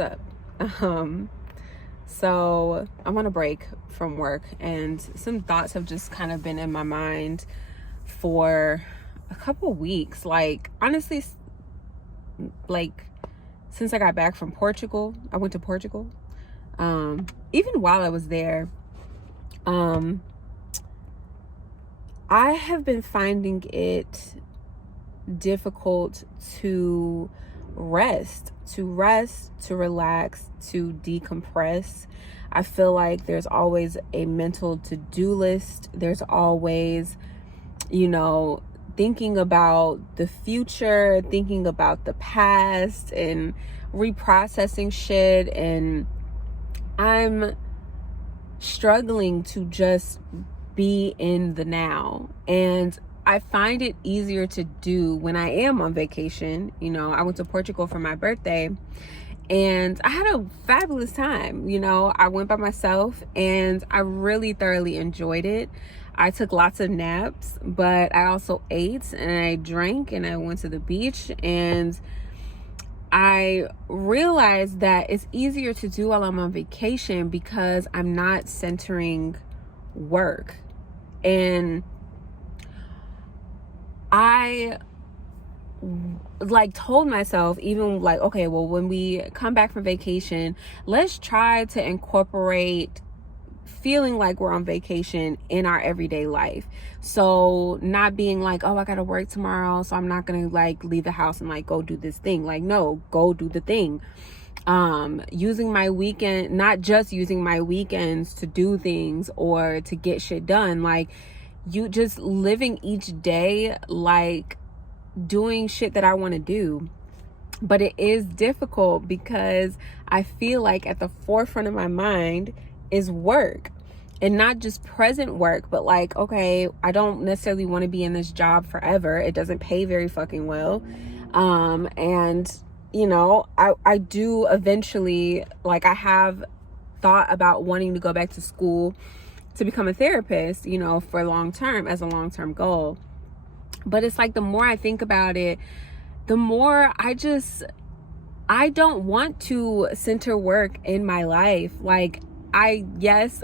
up? So I'm on a break from work, and some thoughts have just kind of been in my mind for a couple weeks. Like, honestly, like since I got back from Portugal, I went to Portugal. Even while I was there, I have been finding it difficult to rest, to relax, to decompress. I feel like there's always a mental to-do list. There's always, thinking about the future, thinking about the past, and reprocessing shit. And I'm struggling to just be in the now. And I find it easier to do when I am on vacation. I went to Portugal for my birthday, and I had a fabulous time. I went by myself, and I really thoroughly enjoyed it. I took lots of naps, but I also ate and I drank and I went to the beach, and I realized that it's easier to do while I'm on vacation because I'm not centering work. And I told myself, even okay, well, when we come back from vacation, let's try to incorporate feeling like we're on vacation in our everyday life. So not being like, oh, I gotta work tomorrow, so I'm not gonna leave the house and go do this thing. No, go do the thing. Using my weekend, not just using my weekends to do things or to get shit done. You just living each day doing shit that I want to do. But it is difficult because I feel like at the forefront of my mind is work, and not just present work, but okay, I don't necessarily want to be in this job forever. It doesn't pay very fucking well. And I do eventually, I have thought about wanting to go back to school to become a therapist, for as a long-term goal. But it's the more I think about it, the more I don't want to center work in my life. I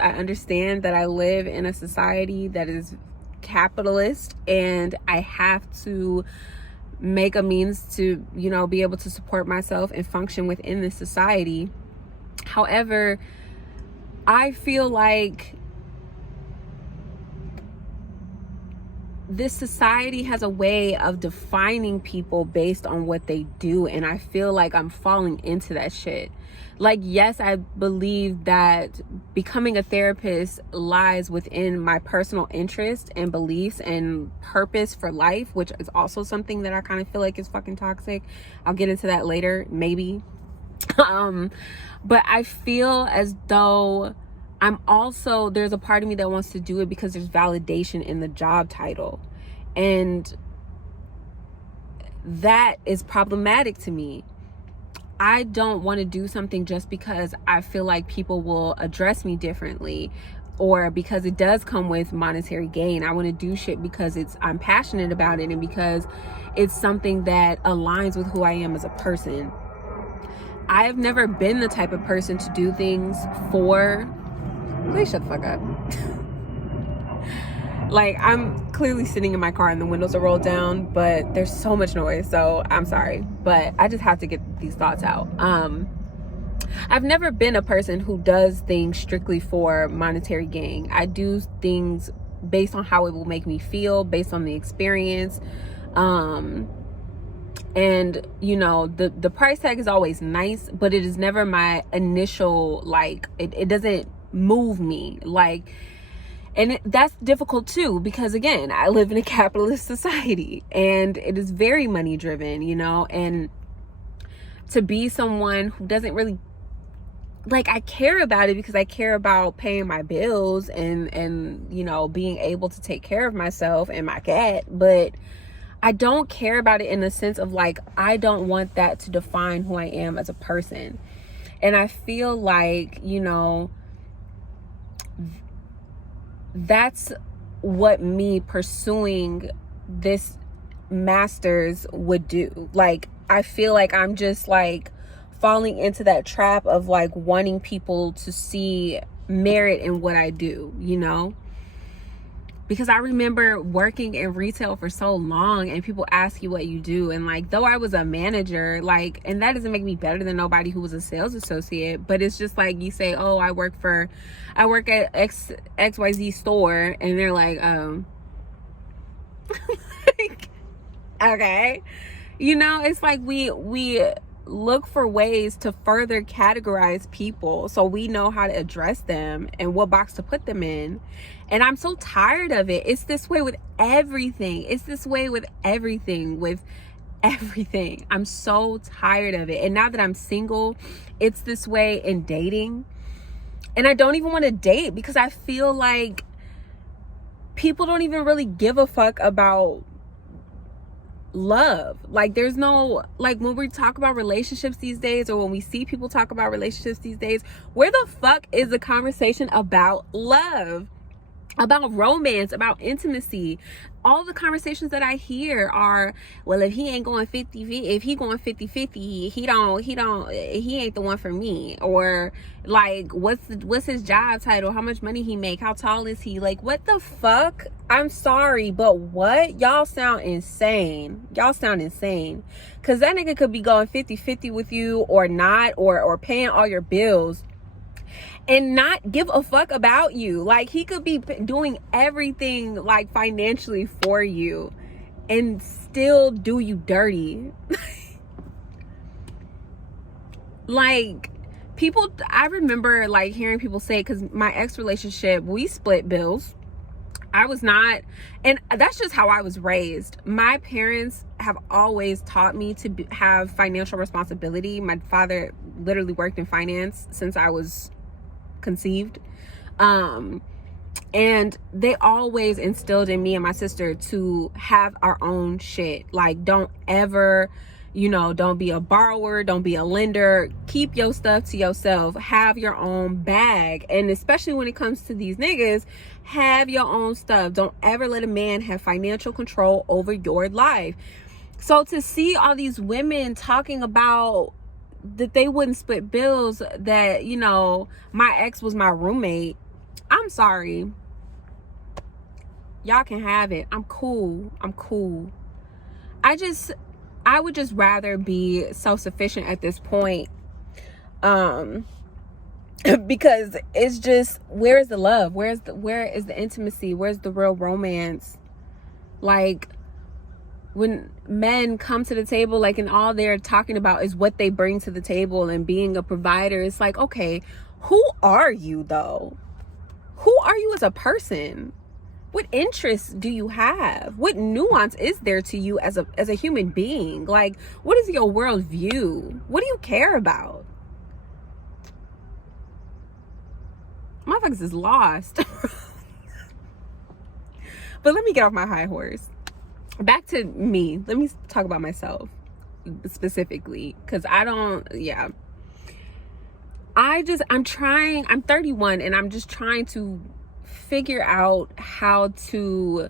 understand that I live in a society that is capitalist, and I have to make a means to, be able to support myself and function within this society. However, I feel like this society has a way of defining people based on what they do, and I feel like I'm falling into that shit. Yes, I believe that becoming a therapist lies within my personal interest and beliefs and purpose for life, which is also something that I kind of feel like is fucking toxic. I'll get into that later, maybe. But I feel as though there's a part of me that wants to do it because there's validation in the job title. And that is problematic to me. I don't want to do something just because I feel like people will address me differently, or because it does come with monetary gain. I want to do shit because I'm passionate about it, and because it's something that aligns with who I am as a person. I have never been the type of person to do things for... Please shut the fuck up. I'm clearly sitting in my car and the windows are rolled down, but there's so much noise, so I'm sorry. But I just have to get these thoughts out. I've never been a person who does things strictly for monetary gain. I do things based on how it will make me feel, based on the experience. And the price tag is always nice, but it is never my initial, it doesn't move me. And that's difficult too, because again, I live in a capitalist society, and it is very money driven, and to be someone who doesn't really, I care about it because I care about paying my bills and being able to take care of myself and my cat, but I don't care about it in the sense of I don't want that to define who I am as a person. And I feel like, that's what me pursuing this master's would do. I feel like I'm just falling into that trap of like wanting people to see merit in what I do, you know? Because I remember working in retail for so long and people ask you what you do. And like, though I was a manager, like, and that doesn't make me better than nobody who was a sales associate, but it's just like you say, oh, I work at XYZ store. And they're like, like, okay. You know, it's like we look for ways to further categorize people so we know how to address them and what box to put them in. And I'm so tired of it. It's this way with everything. I'm so tired of it. And now that I'm single, it's this way in dating. And I don't even want to date because I feel like people don't even really give a fuck about love. Like, there's no, like, when we talk about relationships these days, or when we see people talk about relationships these days, where the fuck is the conversation about love, about romance, about intimacy? All the conversations that I hear are, well, if he ain't going 50-50, if he going 50-50, he ain't the one for me. Or like, what's his job title? How much money he make? How tall is he? Like, what the fuck? I'm sorry, but what? Y'all sound insane. Cause that nigga could be going 50-50 with you or not, or paying all your bills and not give a fuck about you. Like, he could be doing everything like financially for you and still do you dirty. Like, people, I remember like hearing people say, because my ex relationship, we split bills. I was not, and that's just how I was raised. My parents have always taught me to have financial responsibility. My father literally worked in finance since I was conceived, and they always instilled in me and my sister to have our own shit. Like, don't ever, you know, don't be a borrower, don't be a lender, keep your stuff to yourself, have your own bag. And especially when it comes to these niggas, have your own stuff. Don't ever let a man have financial control over your life. So to see all these women talking about that they wouldn't split bills, that, you know, my ex was my roommate, I'm sorry, y'all can have it. I'm cool. I would just rather be self-sufficient at this point, because it's just, where is the love? Where is the intimacy? Where's the real romance? Like, when men come to the table, like, and all they're talking about is what they bring to the table and being a provider, it's like, okay, who are you though? Who are you as a person? What interests do you have? What nuance is there to you as a human being? Like, what is your worldview? What do you care about? Motherfuckers is lost. But let me get off my high horse. Back to me. Let me talk about myself specifically, because I'm 31 and I'm just trying to figure out how to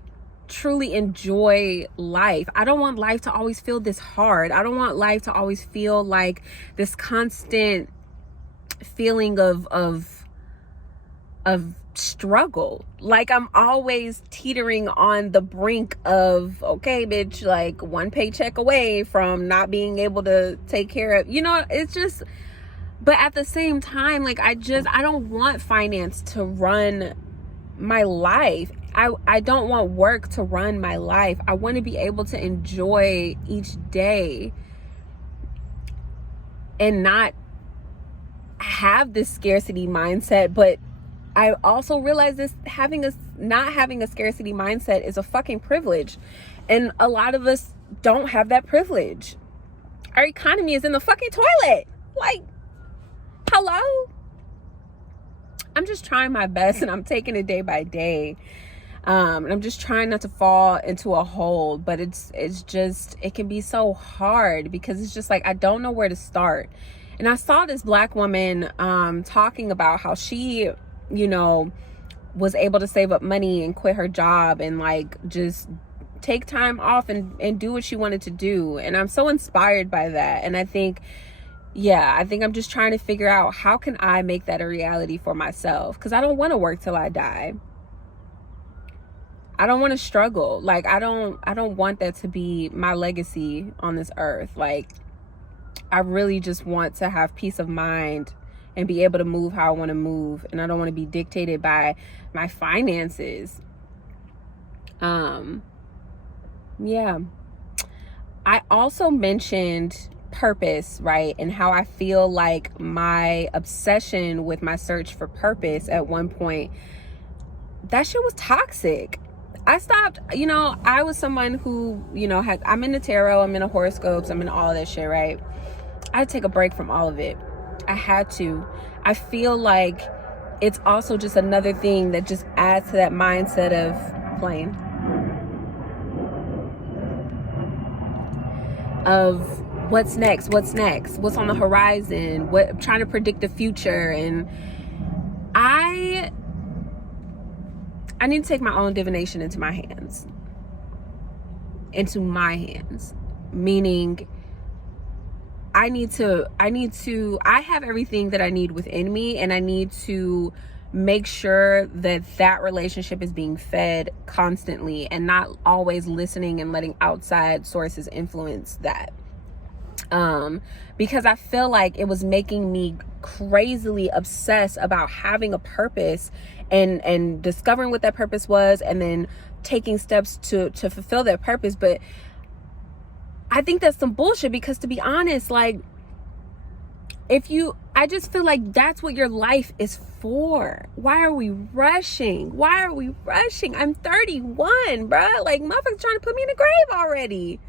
truly enjoy life. I don't want life to always feel this hard. I don't want life to always feel like this constant feeling of struggle. Like, I'm always teetering on the brink of, okay, bitch, like, one paycheck away from not being able to take care of, you know, it's just, but at the same time, like, I don't want finance to run my life. I don't want work to run my life. I want to be able to enjoy each day and not have this scarcity mindset. But I also realize this, not having a scarcity mindset is a fucking privilege. And a lot of us don't have that privilege. Our economy is in the fucking toilet. Like, hello? I'm just trying my best and I'm taking it day by day. And I'm just trying not to fall into a hole, but it's just, it can be so hard because it's just like, I don't know where to start. And I saw this Black woman talking about how she, you know, was able to save up money and quit her job and like just take time off and do what she wanted to do. And I'm so inspired by that. And I think, yeah, I think I'm just trying to figure out how can I make that a reality for myself, because I don't want to work till I die. I don't want to struggle. Like, I don't want that to be my legacy on this earth. Like, I really just want to have peace of mind and be able to move how I want to move, and I don't want to be dictated by my finances. Yeah. I also mentioned purpose, right? And how I feel like my obsession with my search for purpose at one point, that shit was toxic. I stopped, I was someone who, I'm into tarot, I'm into horoscopes, I'm into all of that shit, right? I had to take a break from all of it. I had to. I feel like it's also just another thing that just adds to that mindset of playing. Of what's next, what's on the horizon, trying to predict the future. And I need to take my own divination into my hands. Meaning I have everything that I need within me, and I need to make sure that relationship is being fed constantly and not always listening and letting outside sources influence that. Because I feel like it was making me crazily obsessed about having a purpose and discovering what that purpose was, and then taking steps to fulfill that purpose. But I think that's some bullshit, because to be honest, like, I just feel like that's what your life is for. Why are we rushing? I'm 31, bruh. Like, motherfuckers trying to put me in the grave already.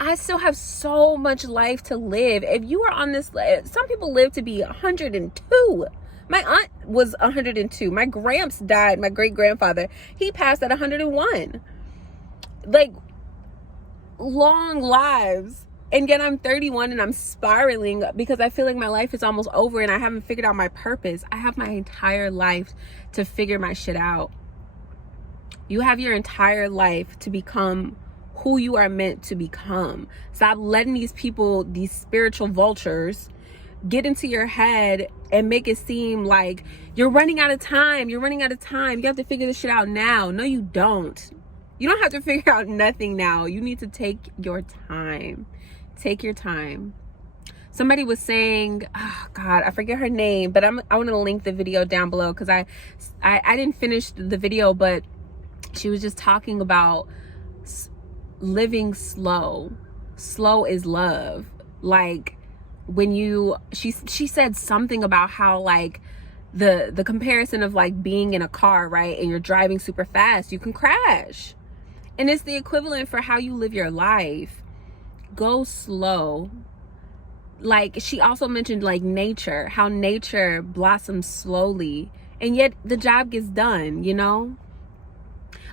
I still have so much life to live. If you are on this, some people live to be 102. My aunt was 102. My gramps died. My great grandfather, he passed at 101. Like, long lives. And yet I'm 31 and I'm spiraling because I feel like my life is almost over and I haven't figured out my purpose. I have my entire life to figure my shit out. You have your entire life to become who you are meant to become. Stop letting these people, these spiritual vultures, get into your head and make it seem like you're running out of time. You have to figure this shit out now. No, you don't. You don't have to figure out nothing now. You need to take your time. Take your time. Somebody was saying, oh God, I forget her name, but I want to link the video down below, because I didn't finish the video, but she was just talking about living slow. Slow is love. Like, when she said something about how, like, the comparison of, like, being in a car, right, and you're driving super fast, you can crash. And it's the equivalent for how you live your life. Go slow. Like, she also mentioned, like, nature, how nature blossoms slowly, and yet the job gets done,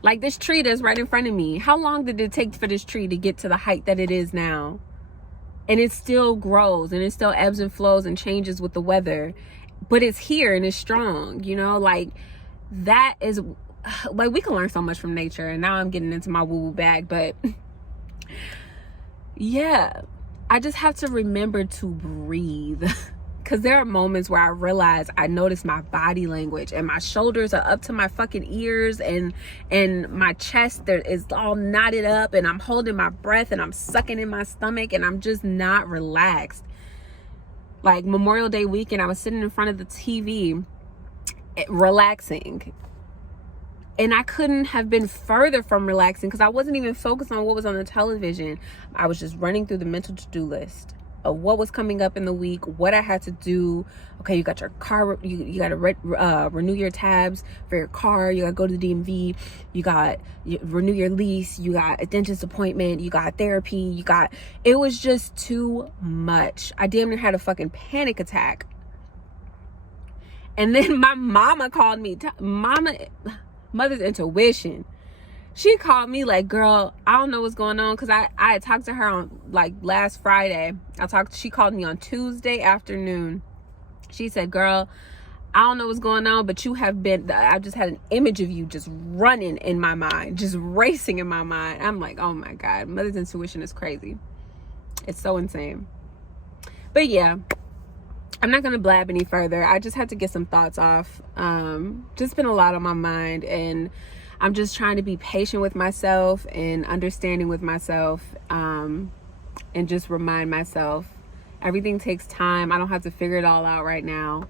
Like this tree that's right in front of me. How long did it take for this tree to get to the height that it is now? And it still grows, and it still ebbs and flows and changes with the weather, but it's here and it's strong, Like, that is, like, we can learn so much from nature. And now I'm getting into my woo-woo bag, but yeah, I just have to remember to breathe. Because there are moments where I realize I notice my body language, and my shoulders are up to my fucking ears, and my chest there is all knotted up, and I'm holding my breath, and I'm sucking in my stomach, and I'm just not relaxed. Like, Memorial Day weekend, I was sitting in front of the TV relaxing, and I couldn't have been further from relaxing, because I wasn't even focused on what was on the television. I was just running through the mental to-do list of what was coming up in the week, what I had to do. Okay, you got your car, you got to renew your tabs for your car, you got to go to the DMV, you renew your lease, you got a dentist appointment, you got therapy, it was just too much. I damn near had a fucking panic attack. And then my mama called me, mother's intuition. She called me like, girl, I don't know what's going on. Because I had talked to her on, like, last Friday. She called me on Tuesday afternoon. She said, girl, I don't know what's going on, but I just had an image of you just running in my mind, just racing in my mind. I'm like, oh my God, mother's intuition is crazy. It's so insane. But yeah, I'm not going to blab any further. I just had to get some thoughts off. Just been a lot on my mind, and I'm just trying to be patient with myself and understanding with myself, and just remind myself everything takes time. I don't have to figure it all out right now,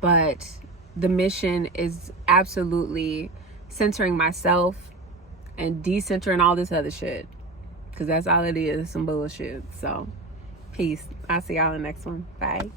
but the mission is absolutely centering myself and decentering all this other shit, because that's all it is, some bullshit. So peace. I'll see y'all in the next one. Bye.